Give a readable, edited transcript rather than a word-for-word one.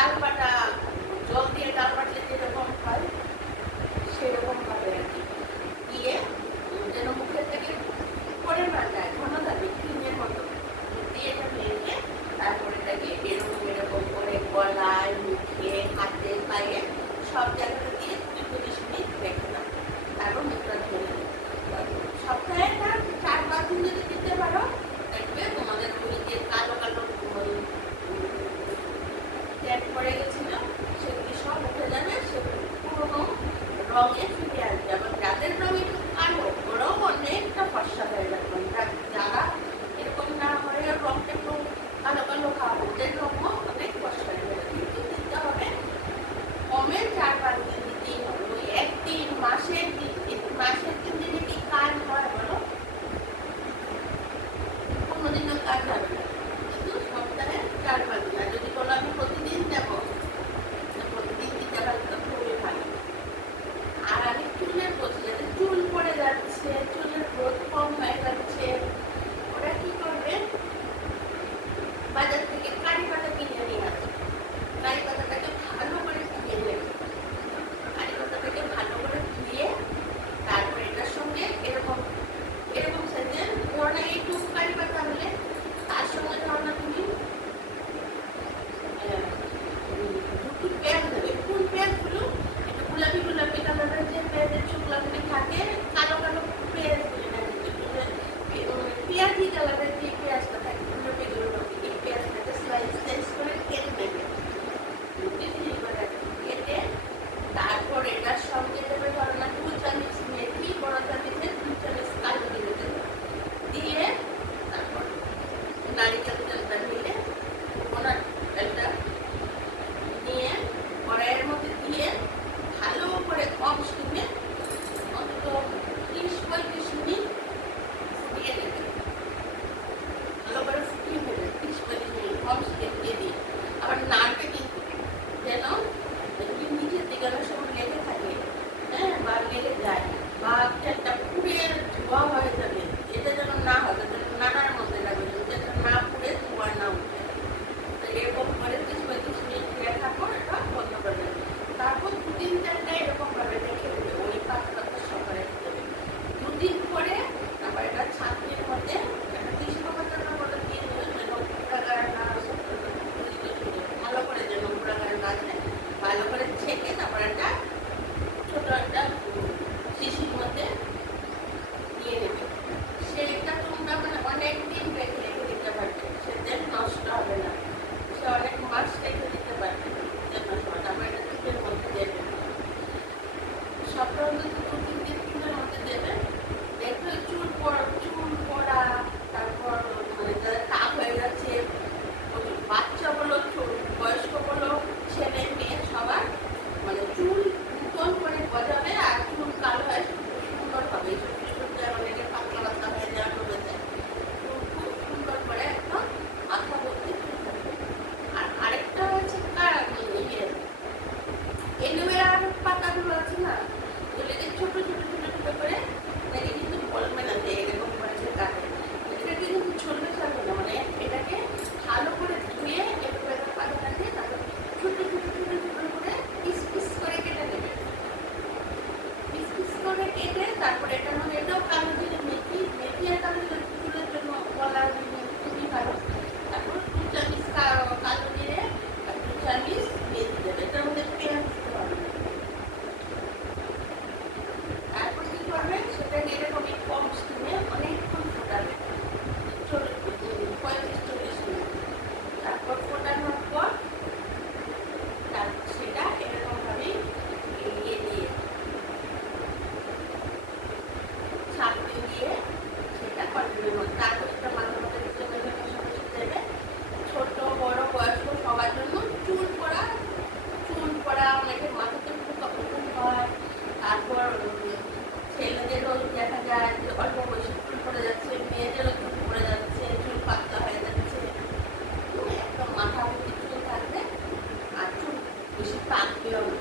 ডাল বাটা, জল দিয়ে ডাল বাটলে যেরকম হয় সেরকম ভাবে আর কি দিয়ে যেন মুখের থেকে পরে না যায়, ঘন থাকে ক্রিমের মতো দিয়ে এটা মেখে তারপরে এটাকে এরকম এরকম করে গলায়, মুখে, হাতে, পায়ে সব জায়গাটা দিয়ে ২০ মিনিট রেখে দাও। তারপর মুখটা ধুয়ে নেবে। সপ্তাহে ৪-৫ দিন যদি দিতে পারো দেখবে তোমাদের ওই যে কালো কালো ট্যাপ পড়ে গেছিল সেগুলি সব উঠে যাবে, সে পুরোনো রঙে ফিরে আসবে। আবার যাদের রঙ একটু কালো ওরাও অনেকটা ফর্সা হয়ে যাবে। যারা এরকম না হয় রঙটা একটু কালো কালো খাওয়া ওদের রঙও অনেক ফর্সা হয়ে যাবে। কিন্তু দিতে হবে কমে ৪-৫ দিন দিতেই হবে। ওই একদিন মাসের ৩ দিনে কি কাজ হয় বলো? কোনোদিনও কাজ হবে না। কিন্তু সপ্তাহে ৪-৫ দিন। আর যদি বলো আমি প্রতিদিন দেবো, প্রতিদিন দিতে পারলে তো খুবই ভালো। আর আমি চুলের বলছি, যাদের চুল পড়ে যাচ্ছে, চুলের গ্রোথ কম হয়ে যাচ্ছে, ওরা কি করবে? বাজার থেকে কারি পাতা কিনে নিয়ে আসবে। কারি পাতাটাকে ভালো করে ধুয়ে নেবে। কারি পাতাটাকে ভালো করে ধুয়ে তারপরে এটার সঙ্গে এরকম এরকম সাইজের ধরনের এইটুকু কারি পাতা হলে তার সঙ্গে ধরনের তুমি দুটো পেঁয়াজ দেবে। কোন পেঁয়াজগুলো? একটু গোলাপি গোলাপি কালারের যে পেঁয়াজের চোখলাগুলি থাকে, কালো কালো পেঁয়াজগুলি না, পেঁয়াজি কালারের যে পেঁয়াজটা থাকে গোলাপি গোলাপি, এই পেঁয়াজটাকে স্লাইস স্লাইস করে কেটে নেবে। কেটে তারপর এটার সঙ্গে দেবে ধরো না 2 চামচ মেথি, বড় চামচের 2 চামচ কালো জিরে দেবে। দিয়ে তারপর নারিকেল তেলটা নিলে কোকোনাট তেলটা নিয়ে কড়াইয়ের মধ্যে দিয়ে ভালো করে কম স্টিমে অন্তত ৩০-৩৫ মিনিট ফুটিয়ে নেবে। ভালো করে ফুটিয়ে নেবে ৩০-৩৫ মিনিট কম স্টিম দিয়ে দিয়ে। আবার নাড়বে কিন্তু যেন নিচের দিকে অনেক সময় লেগে থাকে, হ্যাঁ, বা লেগে যায় বা একটা পুড়িয়ে ধোয়া হয়ে যাবে, এটা যেন না হয়। নাড়ার মধ্যে লাগবে যেন না পুড়ে ধোয়া না উঠে। এরকম করে ৩০-৩৫ মিনিট রাখার পর এটা বন্ধ করে দেবে। তারপর ২-৩ জায়গায় এরকম ভাবে রেখে দেবে, ওই পাত্রটা সকালে দেবে। ২ দিন পরে আবার এটা ছাঁকনির মধ্যে একটা টিস্যু পেপারের মধ্যে দিয়ে দেবে যেন পুরাগার না আসে, ভালো করে যেন পুরাগার না যায়, ভালো করে ছেঁকে তারপর একটা ছোট একটা শিশির মধ্যে দিয়ে নেবে। সেইটা তোমরা মানে অনেক দিন রেখে রেখে দিতে পারবে, সেটা নষ্ট হবে না। সে অনেক মাস রেখে দিতে পারবে, তারপর এটা চুলের মধ্যে দেবে। সপ্তাহে ২-৩ দিনের মধ্যে দেবে। দেখবে চুল পড়া, তারপর মানে যারা টাক হয়ে যাচ্ছে, বাচ্চা বলো, বয়স্ক বলো, ছেলে মেয়ে সবার মানে চুল নতুন করে গজাবে আর চুল কালো হয় সুন্দর হবে। অনেকে পাতলা পাতলা হয়ে যাওয়া ডুবে যায়, খুব সুন্দর করে একদম মাথা ভর্তি চুল থাকবে। আর আরেকটা হচ্ছে এলোভেরার পাতাগুলো আছে না, এগুলোকে ছোট ছোট ছোট ছোট করে এটাকে কিন্তু বলবে না যে এরকম করে যে কাটে, এটাকে কিন্তু ছড়বে ছাড়বে না, মানে এটাকে ভালো করে ধুয়ে এলোভেরার পাতাটাকে তারপর ছোট ছোট ছোট ছোট করে পিস পিস করে কেটে নেবে। পিস পিস করে কেটে তারপরে এটার মধ্যে এটাও কালো জিরে, মেথি আর কালো জিরে চুলের জন্য গলার খুবই ভালো। তারপর 2 চামচ কালো জিরে আর 2 চামচ মেথি দেবে। এটার মধ্যে পেঁয়াজ দিতে হবে না। তারপর কি করবে? সেটাকে এরকম কম স্টিমে অনেকক্ষণ ফোটাবে, ৩৫-৪০ মিনিট। তারপর ফোটানোর পর তারপর সেটা এরকম ভাবে দিয়ে ছাঁকনি দিয়ে সেটা কন্টিনিউ করবে। তারপর সেটা মাথা মাথা দিতে দেবে। ছোট বড় বয়স্ক সবার জন্য চুল পড়া অনেকের মাথাতে ফুল হয়। তারপর ছেলেদেরও দেখা যায় যে অল্প বয়সে চুল পড়ে যাচ্ছে, মেয়েদেরও চুল পড়ে যাচ্ছে, চুল পাতলা হয়ে যাচ্ছে, একদম মাথা ভর্তি চুল থাকবে আর চুল বেশি পাকবেও না।